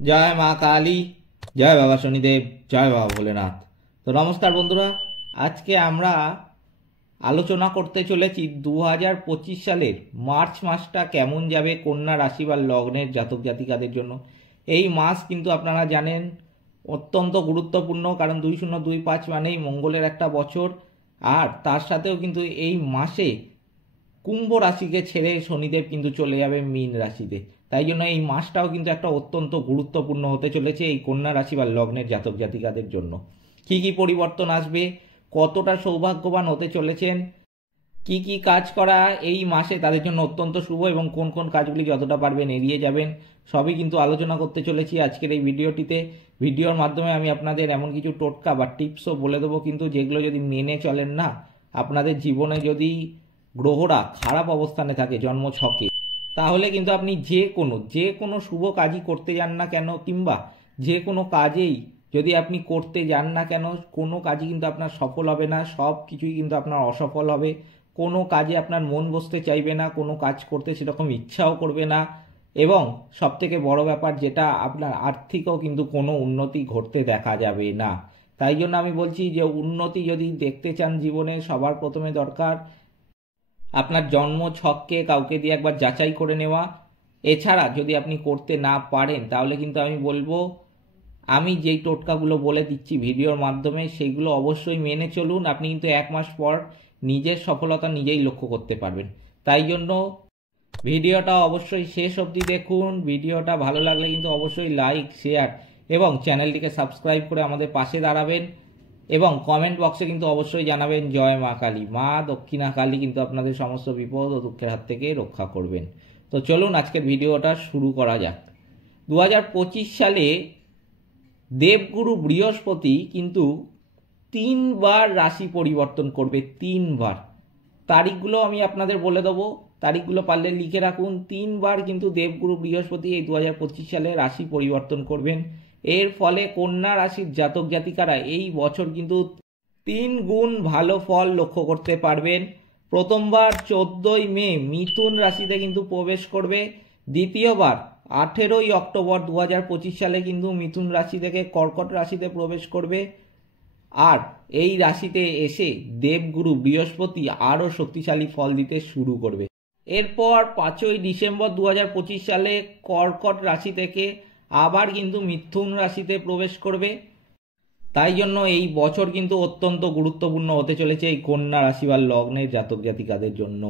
জয় মা কালী, জয় বাবা শনিদেব, জয় বাবা ভোলেনাথ। তো নমস্কার বন্ধুরা, আজকে আমরা আলোচনা করতে চলেছি 2025 সালের মার্চ মাসটা কেমন যাবে কন্যা রাশি বা লগ্নের জাতক জাতিকাদের জন্য। এই মাস কিন্তু আপনারা জানেন অত্যন্ত গুরুত্বপূর্ণ, কারণ 2025 মানেই মঙ্গলের একটা বছর। আর তার সাথেও কিন্তু এই মাসে কুম্ভ রাশিকে ছেড়ে শনিদেব কিন্তু চলে যাবে মীন রাশিতে। তাই জন্য এই মাসটাও কিন্তু একটা অত্যন্ত গুরুত্বপূর্ণ হতে চলেছে এই কন্যা রাশি বা লগ্নের জাতক জাতিকাদের জন্য। কি কি পরিবর্তন আসবে, কতটা সৌভাগ্যবান হতে চলেছেন, কি কি কাজ করা এই মাসে তাদের জন্য অত্যন্ত শুভ এবং কোন কোন কাজগুলি যতটা পারবেন এড়িয়ে যাবেন, সবই কিন্তু আলোচনা করতে চলেছি আজকের এই ভিডিওটিতে। ভিডিওর মাধ্যমে আমি আপনাদের এমন কিছু টোটকা বা টিপসও বলে দেবো কিন্তু যেগুলো যদি মেনে চলেন না, আপনাদের জীবনে যদি গ্রহরা খারাপ অবস্থানে থাকে জন্ম ছকে, তাহলে কিন্তু আপনি যে কোনো শুভ কাজই করতে যান না কেন, কিংবা যে কোনো কাজেই যদি আপনি করতে যান না কেন, কোনো কাজই কিন্তু আপনার সফল হবে না, সব কিছুই কিন্তু আপনার অসফল হবে। কোনো কাজে আপনার মন বসতে চাইবে না, কোনো কাজ করতে সেরকম ইচ্ছাও করবে না, এবং সবথেকে বড় ব্যাপার যেটা, আপনার আর্থিকও কিন্তু কোনো উন্নতি ঘটতে দেখা যাবে না। তাই জন্য আমি বলছি যে উন্নতি যদি দেখতে চান জীবনে, সবার প্রথমে দরকার আপনার জন্ম ছককে কাউকে দিয়ে একবার যাচাই করে নেওয়া। এছাড়া যদি আপনি করতে না পারেন তাহলে কিন্তু আমি বলবো, আমি যেই টোটকাগুলো বলে দিচ্ছি ভিডিওর মাধ্যমে সেইগুলো অবশ্যই মেনে চলুন। আপনি কিন্তু 1 মাস পর নিজের সফলতা নিজেই লক্ষ্য করতে পারবেন। তাই জন্য ভিডিওটা অবশ্যই শেষ অবধি দেখুন। ভিডিওটা ভালো লাগলে কিন্তু অবশ্যই লাইক, শেয়ার এবং চ্যানেলটিকে সাবস্ক্রাইব করে আমাদের পাশে দাঁড়াবেন, এবং কমেন্ট বক্সে কিন্তু অবশ্যই জানাবেন জয় মা কালী। মা দক্ষিণা কালী কিন্তু আপনাদের সমস্ত বিপদ ও দুঃখের হাত থেকে রক্ষা করবেন। তো চলুন আজকের ভিডিওটা শুরু করা যাক। 2025 সালে দেবগুরু বৃহস্পতি কিন্তু 3বার রাশি পরিবর্তন করবে, 3বার। তারিখগুলো আমি আপনাদের বলে দেবো, তারিখগুলো পারলে লিখে রাখুন। 3বার কিন্তু দেবগুরু বৃহস্পতি এই 2025 সালে রাশি পরিবর্তন করবেন। এর ফলে কন্যা রাশির জাতক জাতিকারা এই বছর কিন্তু 3 গুণ ভালো ফল লক্ষ্য করতে পারবেন। প্রথমবার 14ই মে মিথুন রাশিতে কিন্তু প্রবেশ করবে। দ্বিতীয়বার 18ই অক্টোবর 2025 সালে কিন্তু মিথুন রাশি থেকে কর্কট রাশিতে প্রবেশ করবে। আর এই রাশিতে এসে দেবগুরু বৃহস্পতি আরও শক্তিশালী ফল দিতে শুরু করবে। এরপর 5ই ডিসেম্বর 2025 সালে কর্কট রাশি থেকে আবার কিন্তু মিথুন রাশিতে প্রবেশ করবে। তাই জন্য এই বছর কিন্তু অত্যন্ত গুরুত্বপূর্ণ হতে চলেছে এই কন্যা রাশি বা লগ্নের জাতক জাতিকাদের জন্য।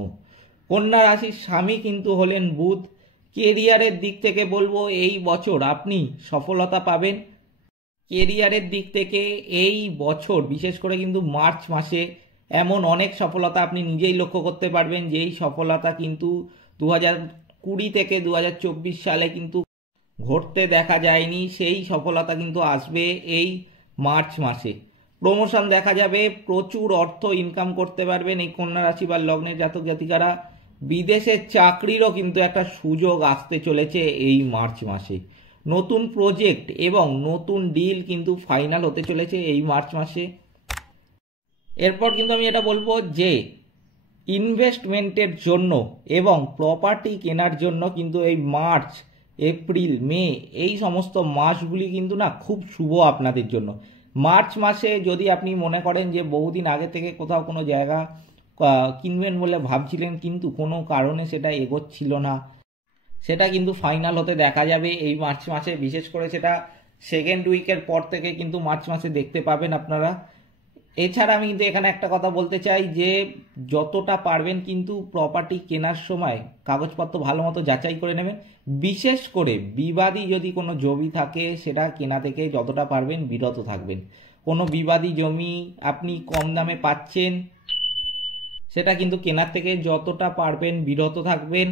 কন্যা রাশির স্বামী কিন্তু হলেন বুধ। কেরিয়ারের দিক থেকে বলবো এই বছর আপনি সফলতা পাবেন। কেরিয়ারের দিক থেকে এই বছর বিশেষ করে কিন্তু মার্চ মাসে এমন অনেক সফলতা আপনি নিজেই লক্ষ্য করতে পারবেন, যেই সফলতা কিন্তু 2020 থেকে 2024 সালে কিন্তু ঘটতে দেখা যায়নি। সেই সফলতা কিন্তু আসবে এই মার্চ মাসে। প্রমোশন দেখা যাবে, প্রচুর অর্থ ইনকাম করতে পারবেন এই কন্যা রাশি বা লগ্নের জাতক জাতিকারা। বিদেশের চাকরিরও কিন্তু একটা সুযোগ আসতে চলেছে এই মার্চ মাসে। নতুন প্রজেক্ট এবং নতুন ডিল কিন্তু ফাইনাল হতে চলেছে এই মার্চ মাসে। এরপর কিন্তু আমি এটা বলবো যে ইনভেস্টমেন্টের জন্য এবং প্রপার্টি কেনার জন্য কিন্তু এই মার্চ, এপ্রিল, মে এই সমস্ত মাসগুলি কিন্তু না খুব শুভ আপনাদের জন্য। মার্চ মাসে যদি আপনি মনে করেন যে বহুদিন আগে থেকে কোথাও কোনো জায়গা কিনবেন বলে ভাবছিলেন কিন্তু কোনো কারণে সেটা এগোচ্ছিল না, সেটা কিন্তু ফাইনাল হতে দেখা যাবে এই মার্চ মাসে। বিশেষ করে সেটা সেকেন্ড উইকের পর থেকে কিন্তু মার্চ মাসে দেখতে পাবেন আপনারা। এছাড়া আমি কিন্তু এখানে একটা কথা বলতে চাই যে যতটা পারবেন কিন্তু প্রপার্টি কেনার সময় কাগজপত্র ভালো মতো যাচাই করে নেবেন। বিশেষ করে বিবাদী যদি কোনো জমি থাকে সেটা কেনা থেকে যতটা পারবেন বিরত থাকবেন। কোনো বিবাদী জমি আপনি কম দামে পাচ্ছেন সেটা কিন্তু কেনার থেকে যতটা পারবেন বিরত থাকবেন।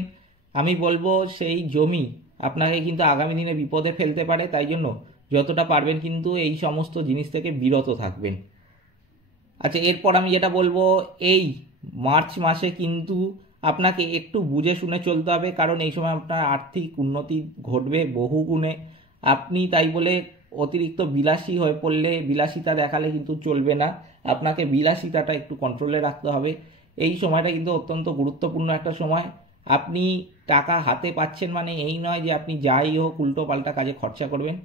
আমি বলবো সেই জমি আপনাকে কিন্তু আগামী দিনে বিপদে ফেলতে পারে, তাই জন্য যতটা পারবেন কিন্তু এই সমস্ত জিনিস থেকে বিরত থাকবেন। আচ্ছা, এরপর আমি যেটা বলবো, এই মার্চ মাসে কিন্তু আপনাকে একটু বুঝে শুনে চলতে হবে, কারণ এই সময় আপনার আর্থিক উন্নতি ঘটবে বহু গুণে। আপনি তাই বলে অতিরিক্ত বিলাসী হয়ে পড়লে, বিলাসিতা দেখালে কিন্তু চলবে না। আপনাকে বিলাসিতাটা একটু কন্ট্রোলে রাখতে হবে। এই সময়টা কিন্তু অত্যন্ত গুরুত্বপূর্ণ একটা সময়। আপনি টাকা হাতে পাচ্ছেন মানে এই নয় যে আপনি যাই হোক উল্টো পাল্টা কাজে খরচা করবেন।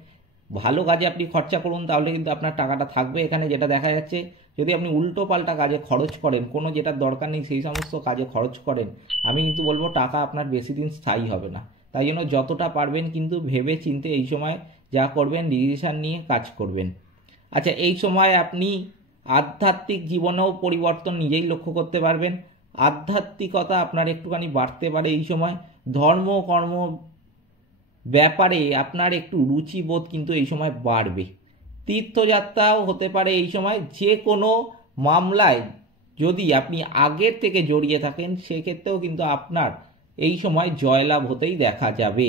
ভালো কাজে আপনি খরচা করুন, তাহলে কিন্তু আপনার টাকাটা থাকবে। এখানে যেটা দেখা যাচ্ছে, যদি আপনি উল্টো পাল্টা কাজে খরচ করেন, কোনো যেটার দরকার নেই সেই সমস্ত কাজে খরচ করেন, আমি কিন্তু বলবো টাকা আপনার বেশি দিন স্থায়ী হবে না। তাই জন্য যতটা পারবেন কিন্তু ভেবে চিন্তে এই সময় যা করবেন ডিসিশন নিয়ে কাজ করবেন। আচ্ছা, এই সময় আপনি আধ্যাত্মিক জীবনেও পরিবর্তন নিজেই লক্ষ্য করতে পারবেন। আধ্যাত্মিকতা আপনার একটুখানি বাড়তে পারে এই সময়। ধর্ম কর্ম ব্যাপারে আপনার একটু রুচিবোধ কিন্তু এই সময় বাড়বে। তীর্থযাত্রাও হতে পারে এই সময়। যে কোনো মামলায় যদি আপনি আগের থেকে জড়িয়ে থাকেন সেক্ষেত্রেও কিন্তু আপনার এই সময় জয়লাভ হতেই দেখা যাবে।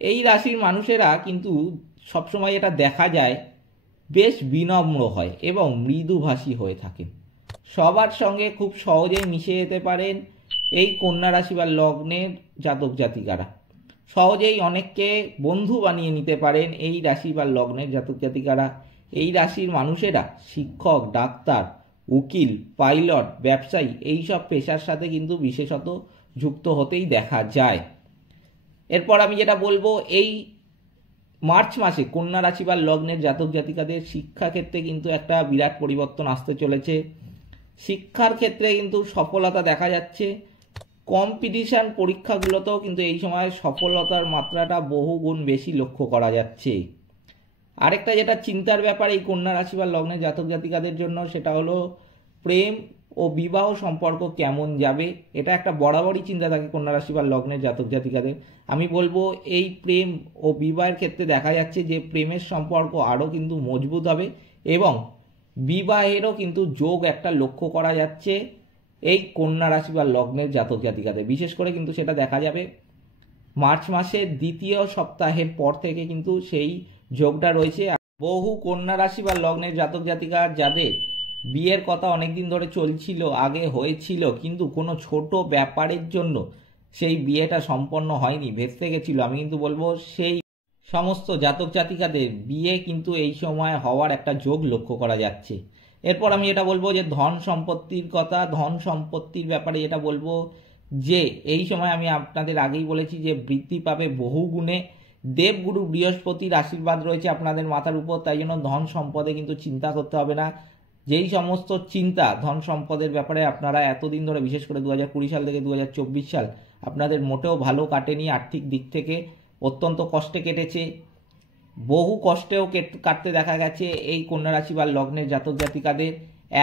এই রাশির মানুষেরা কিন্তু সবসময় এটা দেখা যায় বেশ বিনম্র হয় এবং মৃদুভাষী হয়ে থাকেন। সবার সঙ্গে খুব সহজেই মিশে যেতে পারেন এই কন্যা রাশি বা লগ্নের জাতক জাতিকারা। সহজেই অনেককে বন্ধু বানিয়ে নিতে পারেন এই রাশি বা লগ্নের জাতক জাতিকারা। এই রাশির মানুষেরা শিক্ষক, ডাক্তার, উকিল, পাইলট, ব্যবসায়ী এইসব পেশার সাথে কিন্তু বিশেষত যুক্ত হতেই দেখা যায়। এরপর আমি যেটা বলবো, এই মার্চ মাসে কন্যা রাশি বা লগ্নের জাতক জাতিকাদের শিক্ষাক্ষেত্রে কিন্তু একটা বিরাট পরিবর্তন আসতে চলেছে। শিক্ষার ক্ষেত্রে কিন্তু সফলতা দেখা যাচ্ছে। কম্পিটিশন পরীক্ষাগুলোতেও কিন্তু এই সময় সফলতার মাত্রাটা বহুগুণ বেশি লক্ষ্য করা যাচ্ছে। আরেকটা যেটা চিন্তার ব্যাপার এই কন্যা রাশি বা লগ্নের জাতক জাতিকাদের জন্য, সেটা হলো প্রেম ও বিবাহ সম্পর্ক কেমন যাবে। এটা একটা বরাবরই চিন্তা থাকে কন্যা রাশি বা লগ্নের জাতক জাতিকাদের। আমি বলবো এই প্রেম ও বিবাহের ক্ষেত্রে দেখা যাচ্ছে যে প্রেমের সম্পর্ক আরও কিন্তু মজবুত হবে এবং বিবাহেরও কিন্তু যোগ একটা লক্ষ্য করা যাচ্ছে এই কন্যা রাশি বা লগ্নের জাতক জাতিকাদের। বিশেষ করে কিন্তু সেটা দেখা যাবে মার্চ মাসের দ্বিতীয় সপ্তাহের পর থেকে কিন্তু সেই যোগটা রয়েছে। বহু কন্যা রাশি বা লগ্নের জাতক জাতিকা যাদের বিয়ের কথা অনেকদিন ধরে চলছিল, আগে হয়েছিল, কিন্তু কোনো ছোট ব্যাপারের জন্য সেই বিয়েটা সম্পন্ন হয়নি, ভেস্তে গেছিল, আমি কিন্তু বলবো সেই সমস্ত জাতক জাতিকাদের বিয়ে কিন্তু এই সময় হওয়ার একটা যোগ লক্ষ্য করা যাচ্ছে। এরপর আমি এটা বলবো যে ধন সম্পত্তির কথা। ধন সম্পত্তির ব্যাপারে এটা বলবো যে এই সময় আমি আপনাদের আগেই বলেছি যে বৃদ্ধি পাবে বহু গুণে। দেবগুরু বৃহস্পতির আশীর্বাদ রয়েছে আপনাদের মাথার উপর, তাই জন্য ধন সম্পদে কিন্তু চিন্তা করতে হবে না। যেই সমস্ত চিন্তা ধন সম্পদের ব্যাপারে আপনারা এতদিন ধরে, বিশেষ করে 2020 সাল থেকে 2024 সাল আপনাদের মোটেও ভালো কাটেনি, আর্থিক দিক থেকে অত্যন্ত কষ্টে কেটেছে, বহু কষ্টেও কাটতে দেখা গেছে এই কন্যা রাশি বা লগ্নের জাতক জাতিকাদের।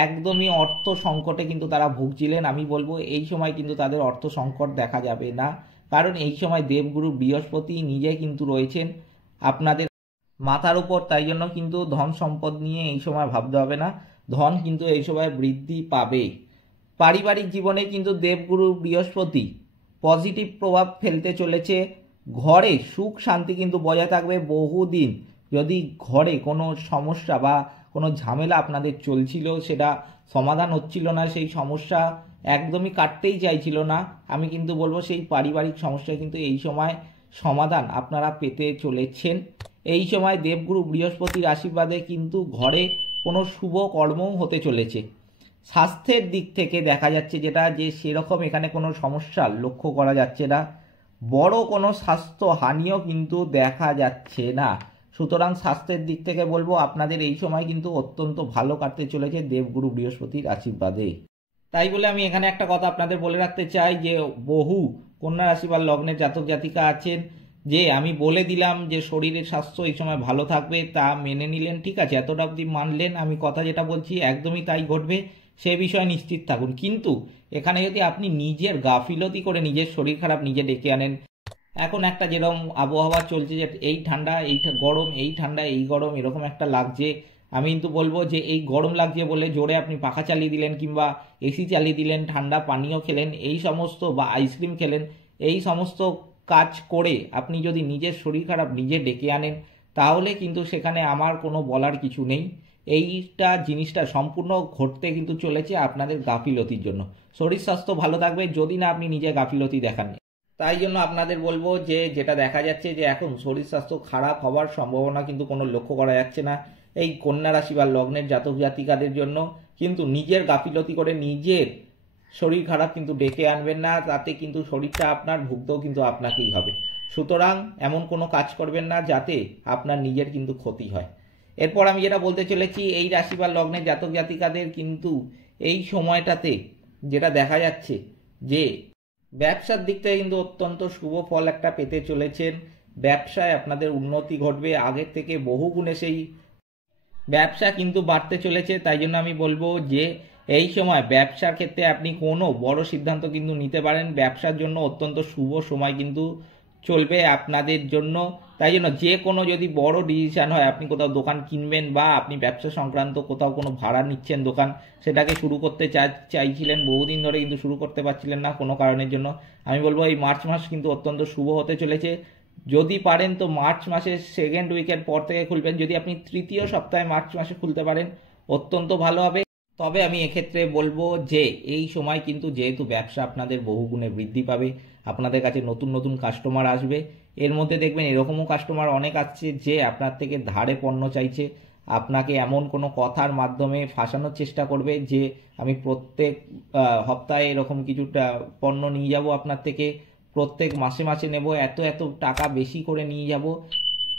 একদমই অর্থ সংকটে কিন্তু তারা ভুগছিলেন। আমি বলবো এই সময় কিন্তু তাদের অর্থ সংকট দেখা যাবে না, কারণ এই সময় দেবগুরু বৃহস্পতি নিজে কিন্তু রয়েছেন আপনাদের মাথার উপর। তাই জন্য কিন্তু ধন সম্পদ নিয়ে এই সময় ভাবতে হবে না, ধন কিন্তু এই সময় বৃদ্ধি পাবে। পারিবারিক জীবনে কিন্তু দেবগুরু বৃহস্পতি পজিটিভ প্রভাব ফেলতে চলেছে। ঘরে সুখ শান্তি কিন্তু বজায় থাকবে বহুদিন। যদি ঘরে কোনো সমস্যা বা কোনো ঝামেলা আপনাদের চলছিল, সেটা সমাধান হচ্ছিল না, সেই সমস্যা একদমই কাটতেই চাইছিল না, আমি কিন্তু বলবো সেই পারিবারিক সমস্যা কিন্তু এই সময় সমাধান আপনারা পেতে চলেছেন। এই সময় দেবগুরু বৃহস্পতির আশীর্বাদে কিন্তু ঘরে কোনো শুভ কর্মও হতে চলেছে। স্বাস্থ্যের দিক থেকে দেখা যাচ্ছে যেটা, যে সেরকম এখানে কোনো সমস্যা লক্ষ্য করা যাচ্ছে না, বড় কোনো স্বাস্থ্য হানিও কিন্তু দেখা যাচ্ছে না। সুতরাং স্বাস্থ্যের দিক থেকে বলবো আপনাদের এই সময় কিন্তু অত্যন্ত ভালো কাটতে চলেছে দেবগুরু বৃহস্পতির আশীর্বাদে। তাই বলে আমি এখানে একটা কথা আপনাদের বলে রাখতে চাই যে বহু কন্যা রাশি বা লগ্নের জাতক জাতিকা আছেন যে আমি বলে দিলাম যে শরীরের স্বাস্থ্য এই সময় ভালো থাকবে, তা মেনে নিলেন, ঠিক আছে, এতটা অবধি মানলেন, আমি কথা যেটা বলছি একদমই তাই ঘটবে, সে বিষয়ে নিশ্চিত থাকুন। কিন্তু এখানে যদি আপনি নিজের গাফিলতি করে নিজের শরীর খারাপ নিজে ডেকে আনেন, এখন একটা যেরকম আবহাওয়া চলছে যে এই ঠান্ডা এই গরম, এই ঠান্ডা এই গরম, এরকম একটা লাগছে, আমি কিন্তু বলবো যে এই গরম লাগছে বলে জোরে আপনি পাখা চালিয়ে দিলেন কিংবা এসি চালিয়ে দিলেন, ঠান্ডা পানীয় খেলেন, এই সমস্ত বা আইসক্রিম খেলেন, এই সমস্ত কাজ করে আপনি যদি নিজের শরীর খারাপ নিজে ডেকে আনেন, তাহলে কিন্তু সেখানে আমার কোনো বলার কিছু নেই। এইটা জিনিসটা সম্পূর্ণ ঘটতে কিন্তু চলেছে আপনাদের গাফিলতির জন্য। শরীর স্বাস্থ্য ভালো থাকবে যদি না আপনি নিজে গাফিলতি দেখান। তাই জন্য আপনাদের বলবো যে যেটা দেখা যাচ্ছে যে এখন শরীর স্বাস্থ্য খারাপ হওয়ার সম্ভাবনা কিন্তু কোনো লক্ষ্য করা যাচ্ছে না এই কন্যা রাশি বা লগ্নের জাতক জাতিকাদের জন্য। কিন্তু নিজের গাফিলতি করে নিজের শরীর খারাপ কিন্তু ডেকে আনবেন না, তাতে কিন্তু শরীরটা আপনার ভুগতেও কিন্তু আপনাকেই হবে। সুতরাং এমন কোনো কাজ করবেন না যাতে আপনার নিজের কিন্তু ক্ষতি হয়। এরপর আমি যেটা বলতে চলেছি, এই রাশি বা লগ্নের জাতক জাতিকাদের কিন্তু এই সময়টাতে যেটা দেখা যাচ্ছে যে ব্যবসার দিক থেকে কিন্তু অত্যন্ত শুভ ফল একটা পেতে চলেছেন। ব্যবসায় আপনাদের উন্নতি ঘটবে, আগের থেকে বহু গুণে সেই ব্যবসা কিন্তু বাড়তে চলেছে। তাই জন্য আমি বলবো যে এই সময় ব্যবসার ক্ষেত্রে আপনি কোনো বড় সিদ্ধান্ত কিন্তু নিতে পারেন। ব্যবসার জন্য অত্যন্ত শুভ সময় কিন্তু চলবে আপনাদের জন্য। তাই জন্য যে কোনো যদি বড় ডিসিশন হয়, আপনি কোথাও দোকান কিনবেন বা আপনি ব্যবসা সংক্রান্ত কোথাও কোনো ভাড়া নিচ্ছেন দোকান, সেটাকে শুরু করতে চাইছিলেন, বহুদিন ধরে কিন্তু শুরু করতে পারছিলেন না কোনো কারণের জন্য, আমি বলবো এই মার্চ মাস কিন্তু অত্যন্ত শুভ হতে চলেছে। যদি পারেন তো মার্চ মাসের সেকেন্ড উইকের পর থেকে খুলবেন। যদি আপনি তৃতীয় সপ্তাহে মার্চ মাসে খুলতে পারেন অত্যন্ত ভালো হবে। তবে আমি এক্ষেত্রে বলবো যে এই সময় কিন্তু যেহেতু ব্যবসা আপনাদের বহুগুণে বৃদ্ধি পাবে, আপনাদের কাছে নতুন নতুন কাস্টমার আসবে। এর মধ্যে দেখবেন এরকমও কাস্টমার অনেক আছে যে আপনার থেকে ধারে পণ্য চাইছে, আপনাকে এমন কোনো কথার মাধ্যমে ফাঁসানোর চেষ্টা করবে যে আমি প্রত্যেক সপ্তাহে এরকম কিছুটা পণ্য নিয়ে যাব আপনার থেকে, প্রত্যেক মাসে মাসে নেব, এত এত টাকা বেশি করে নিয়ে যাব।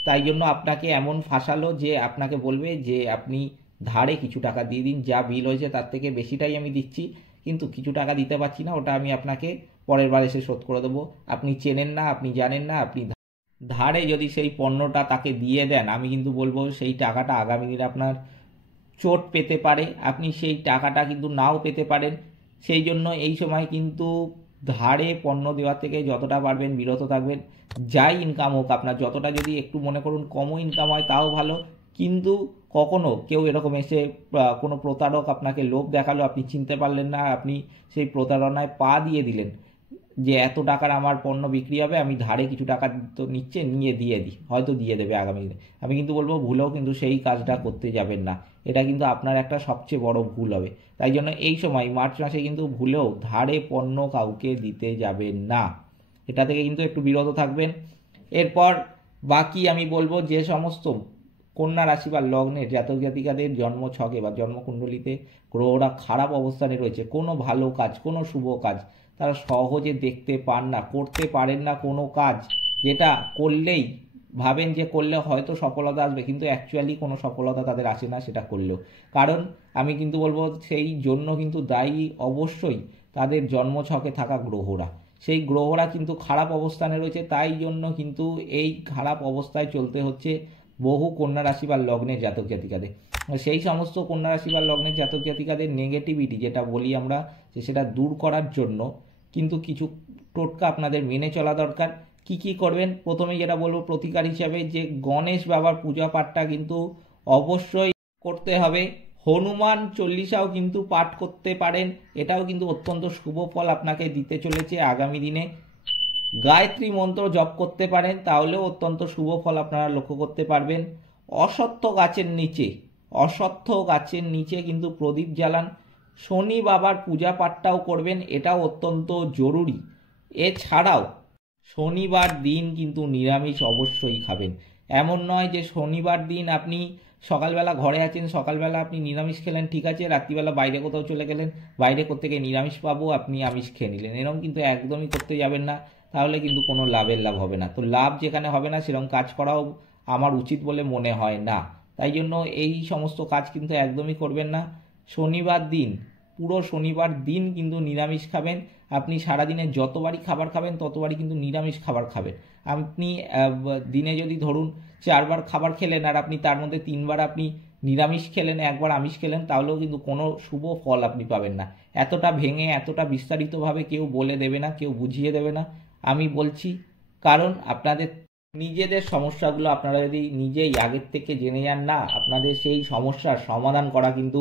তাই জন্য আপনাকে এমন ফাঁসালো যে আপনাকে বলবে যে আপনি ধারে কিছু টাকা দিয়ে দিন, যা বিল হয়েছে তার থেকে বেশিটাই আমি দিচ্ছি, কিন্তু কিছু টাকা দিতে পারছি না, ওটা আমি আপনাকে পরের বার এসে শোধ করে দেবো। আপনি চেনেন না, আপনি জানেন না, আপনি ধারে যদি সেই পণ্যটা তাকে দিয়ে দেন, আমি কিন্তু বলবো সেই টাকাটা আগামী দিনে আপনার চোট পেতে পারে, আপনি সেই টাকাটা কিন্তু নাও পেতে পারেন। সেই জন্য এই সময় কিন্তু ধারে পণ্য দেওয়া থেকে যতটা পারবেন বিরত থাকবেন। যাই ইনকাম হোক আপনার, যতটা যদি একটু মনে করুন কমও ইনকাম হয় তাও ভালো, কিন্তু কখনো কেউ এরকম এসে কোনো প্রতারক আপনাকে লোভ দেখালো, আপনি চিনতে পারলেন না, আপনি সেই প্রতারণায় পা দিয়ে দিলেন যে এত টাকার আমার পণ্য বিক্রি হবে, আমি ধারে কিছু টাকা তো নিচ্ছে, নিয়ে দিয়ে দিই, হয়তো দিয়ে দেবে আগামী দিনে, আমি কিন্তু বলবো ভুলেও কিন্তু সেই কাজটা করতে যাবেন না। এটা কিন্তু আপনার একটা সবচেয়ে বড় ভুল হবে। তাই জন্য এই সময় মার্চ মাসে কিন্তু ভুলেও ধারে পণ্য কাউকে দিতে যাবেন না, এটা থেকে কিন্তু একটু বিরত থাকবেন। এরপর বাকি আমি বলবো যে সমস্ত কন্যা রাশি বা লগ্নের জাতক জাতিকাদের জন্ম ছকে বা জন্মকুণ্ডলিতে গ্রহরা খারাপ অবস্থানে রয়েছে, কোনো ভালো কাজ, কোনো শুভ কাজ তারা সহজে দেখতে পান না, করতে পারেন না। কোনো কাজ যেটা করলেই ভাবেন যে করলে হয়তো সফলতা আসবে, কিন্তু অ্যাকচুয়ালি কোনো সফলতা তাদের আসে না সেটা করলেও। কারণ আমি কিন্তু বলবো সেই জন্য কিন্তু দায়ী অবশ্যই তাদের জন্মছকে থাকা গ্রহরা, সেই গ্রহরা কিন্তু খারাপ অবস্থানে রয়েছে। তাই জন্য কিন্তু এই খারাপ অবস্থায় চলতে হচ্ছে বহু কন্যা রাশি বা লগ্নের জাতক জাতিকাদের। সেই সমস্ত কন্যা রাশি বা লগ্নের জাতক জাতিকাদের নেগেটিভিটি যেটা বলি আমরা, যে সেটা দূর করার জন্য কিন্তু কিছু টোটকা আপনাদের মেনে চলা দরকার। কি কি করবেন? প্রথমে যেটা বলবো প্রতিকার হিসাবে, যে গণেশ বাবার পূজা পাঠটা কিন্তু অবশ্যই করতে হবে। হনুমান চল্লিশাও কিন্তু পাঠ করতে পারেন, এটাও কিন্তু অত্যন্ত শুভ ফল আপনাকে দিতে চলেছে আগামী দিনে। গায়ত্রী মন্ত্র জপ করতে পারেন, তাহলেও অত্যন্ত শুভ ফল আপনারা লক্ষ্য করতে পারবেন। অশ্বত্থ গাছের নিচে কিন্তু প্রদীপ জ্বালান। শনি বাবার পূজা পাঠটাও করবেন, এটাও অত্যন্ত জরুরি। এছাড়াও শনিবার দিন কিন্তু নিরামিষ অবশ্যই খাবেন। এমন নয় যে শনিবার দিন আপনি সকালবেলা ঘরে আছেন, সকালবেলা আপনি নিরামিষ খেলেন, ঠিক আছে, রাত্রিবেলা বাইরে কোথাও চলে গেলেন, বাইরে থেকে নিরামিষ পাবো, আপনি আমিষ খেয়ে নিলেন, এরকম কিন্তু একদমই করতে যাবেন না, তাহলে কিন্তু কোনো লাভ হবে না। তো লাভ যেখানে হবে না সেরকম কাজ করাও আমার উচিত বলে মনে হয় না। তাই জন্য এই সমস্ত কাজ কিন্তু একদমই করবেন না। শনিবার দিন, পুরো শনিবার দিন কিন্তু নিরামিষ খাবেন। আপনি সারাদিনে যতবারই খাবার খাবেন ততবারই কিন্তু নিরামিষ খাবার খাবেন। আপনি দিনে যদি ধরুন 4 বার খাবার খেলেন আর আপনি তার মধ্যে 3 বার আপনি নিরামিষ খেলেন, 1 বার আমিষ খেলেন, তাহলেও কিন্তু কোনো শুভ ফল আপনি পাবেন না। এতটা ভেঙে, এতটা বিস্তারিতভাবে কেউ বলে দেবে না, কেউ বুঝিয়ে দেবে না, আমি বলছি। কারণ আপনাদের নিজেদের সমস্যাগুলো আপনারা যদি নিজেই আগের থেকে জেনে যান না, আপনাদের সেই সমস্যার সমাধান করা কিন্তু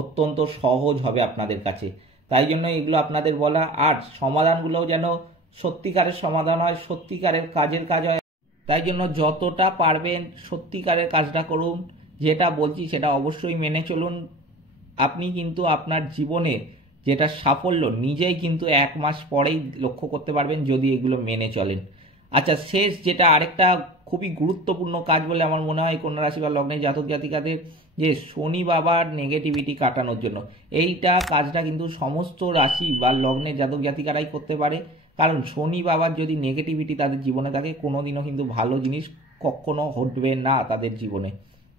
অত্যন্ত সহজ হবে আপনাদের কাছে। তাই জন্য এগুলো আপনাদের বলা, আর সমাধানগুলোও যেন সত্যিকারের সমাধান হয়, সত্যিকারের কাজের কাজ হয়। তাই জন্য যতটা পারবেন সত্যিকারের কাজটা করুন, যেটা বলছি সেটা অবশ্যই মেনে চলুন। আপনি কিন্তু আপনার জীবনে যেটা সাফল্য নিজেই কিন্তু 1 মাস পরেই লক্ষ্য করতে পারবেন যদি এগুলো মেনে চলেন। আচ্ছা, শেষ যেটা আরেকটা খুবই গুরুত্বপূর্ণ কাজ বলে আমার মনে হয় কন্যা রাশি বা লগ্নের জাতক জাতিকাদের, যে শনি বাবার নেগেটিভিটি কাটানোর জন্য এইটা কাজটা কিন্তু সমস্ত রাশি বা লগ্নের জাতক জাতিকারাই করতে পারে। কারণ শনি বাবার যদি নেগেটিভিটি তাদের জীবনে থাকে, কোনোদিনও কিন্তু ভালো জিনিস কখনো ঘটবে না তাদের জীবনে।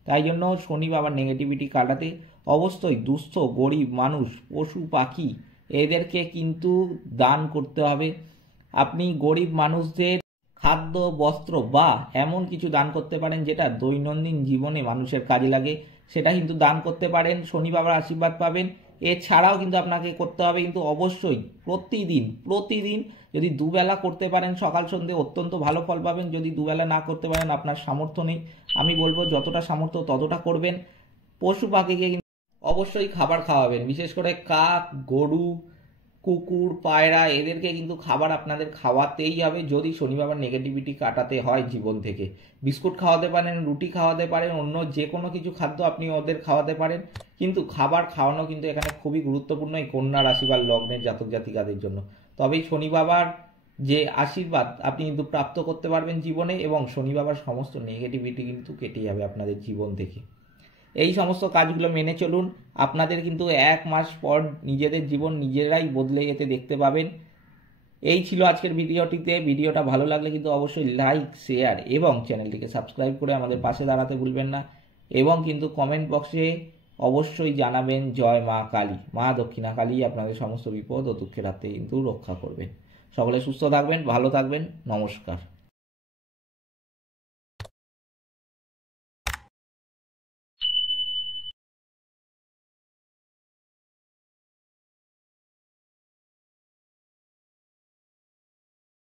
তাই জন্য শনি বাবার নেগেটিভিটি কাটাতে অবশ্যই দুস্থ গরিব মানুষ, পশু পাখি এদেরকে কিন্তু দান করতে হবে। আপনি গরিব মানুষদের খাদ্য বস্ত্র বা এমন কিছু দান করতে পারেন যেটা দৈনন্দিন জীবনে মানুষের কাজে লাগে, সেটা কিন্তু দান করতে পারেন, শনি বাবার আশীর্বাদ পাবেন। এছাড়াও কিন্তু আপনাকে করতে হবে কিন্তু অবশ্যই প্রতিদিন যদি দুবেলা করতে পারেন সকাল সন্ধে অত্যন্ত ভালো ফল পাবেন। যদি দুবেলা না করতে পারেন, আপনার সামর্থ্য নেই, আমি বলবো যতটা সামর্থ্য ততটা করবেন। পশু পাখিকে কিন্তু অবশ্যই খাবার খাওয়াবেন, বিশেষ করে কাক, গরু, কুকুর, পায়রা এদেরকে কিন্তু খাবার আপনাদের খাওয়াতেই হবে যদি শনি বাবার নেগেটিভিটি কাটাতে হয় জীবন থেকে। বিস্কুট খাওয়াতে পারেন, রুটি খাওয়াতে পারেন, অন্য যে কোনো কিছু খাদ্য আপনি ওদের খাওয়াতে পারেন, কিন্তু খাবার খাওয়ানো কিন্তু এখানে খুবই গুরুত্বপূর্ণ এই কন্যা রাশি বা লগ্নের জাতক জাতিকাদের জন্য। তবেই শনি বাবার যে আশীর্বাদ আপনি কিন্তু প্রাপ্ত করতে পারবেন জীবনে, এবং শনি বাবার সমস্ত নেগেটিভিটি কিন্তু কেটে যাবে আপনাদের জীবন থেকে। এই সমস্ত কাজগুলো মেনে চলুন, আপনাদের কিন্তু 1 মাস পর নিজেদের জীবন নিজেরাই বদলে যেতে দেখতে পাবেন। এই ছিল আজকের ভিডিওটিতে। ভিডিওটা ভালো লাগলে কিন্তু অবশ্যই লাইক, শেয়ার এবং চ্যানেলটিকে সাবস্ক্রাইব করে আমাদের পাশে দাঁড়াতে ভুলবেন না। এবং কিন্তু কমেন্ট বক্সে অবশ্যই জানাবেন জয় মা কালী, মা দক্ষিণা কালী আপনাদের সমস্ত বিপদ ও দুঃখের হাত থেকে কিন্তু রক্ষা করবেন। সকলে সুস্থ থাকবেন, ভালো থাকবেন, নমস্কার।